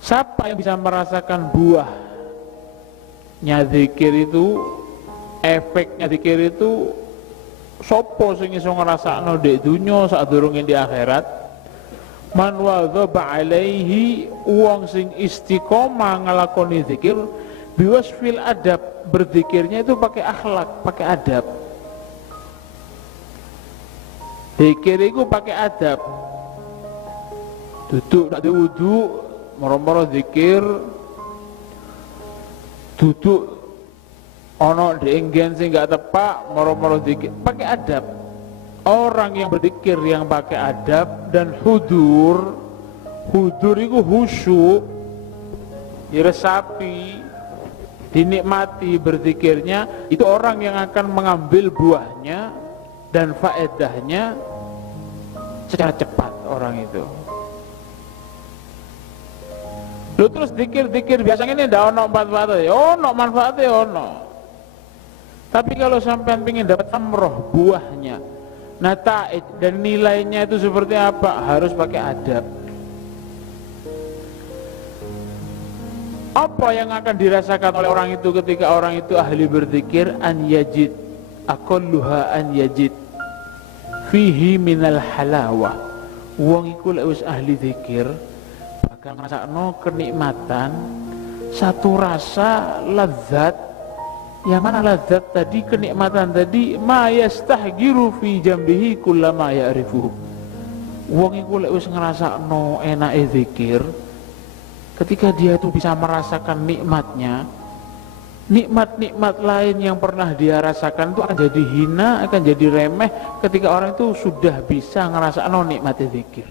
Siapa yang bisa merasakan buahnya zikir itu, efeknya zikir itu, sopo sing iso ngrasakno ndek dunya sadurunge di akhirat? Man wadhaba alaihi, wong sing istiqomah nglakoni zikir, biwasfil adab, berzikirnya itu pakai akhlak, pakai adab. Zikir itu pakai adab. Duduk tak wudu, moro-moro zikir, duduk ono dienggen sing gak tepak, moro-moro zikir, pakai adab. Orang yang berzikir yang pakai adab dan hudur itu khusyuk, diresapi, dinikmati berzikirnya, itu orang yang akan mengambil buahnya dan faedahnya secara cepat orang itu. Lu terus zikir biasanya ini ndak ono manfaatnya, ono manfaatnya ono. Tapi kalau sampean ingin dapat amroh buahnya, nataij dan nilainya itu seperti apa, harus pakai adab. Apa yang akan dirasakan oleh orang itu ketika orang itu ahli berzikir? An yajid, aqalluha an yajid fihi minal halawah. Wong iku lek wis ahli zikir bakal ngrasakno kenikmatan, satu rasa lazat. Yang mana lazat tadi, kenikmatan tadi, ma yastahgiru fi jambihi kullama ya'rifuhu. Wong iku lek wis ngrasakno enake zikir, ketika dia tuh bisa merasakan nikmatnya, nikmat-nikmat lain yang pernah dia rasakan itu akan jadi hina, akan jadi remeh ketika orang itu sudah bisa ngerasakan nikmat zikir.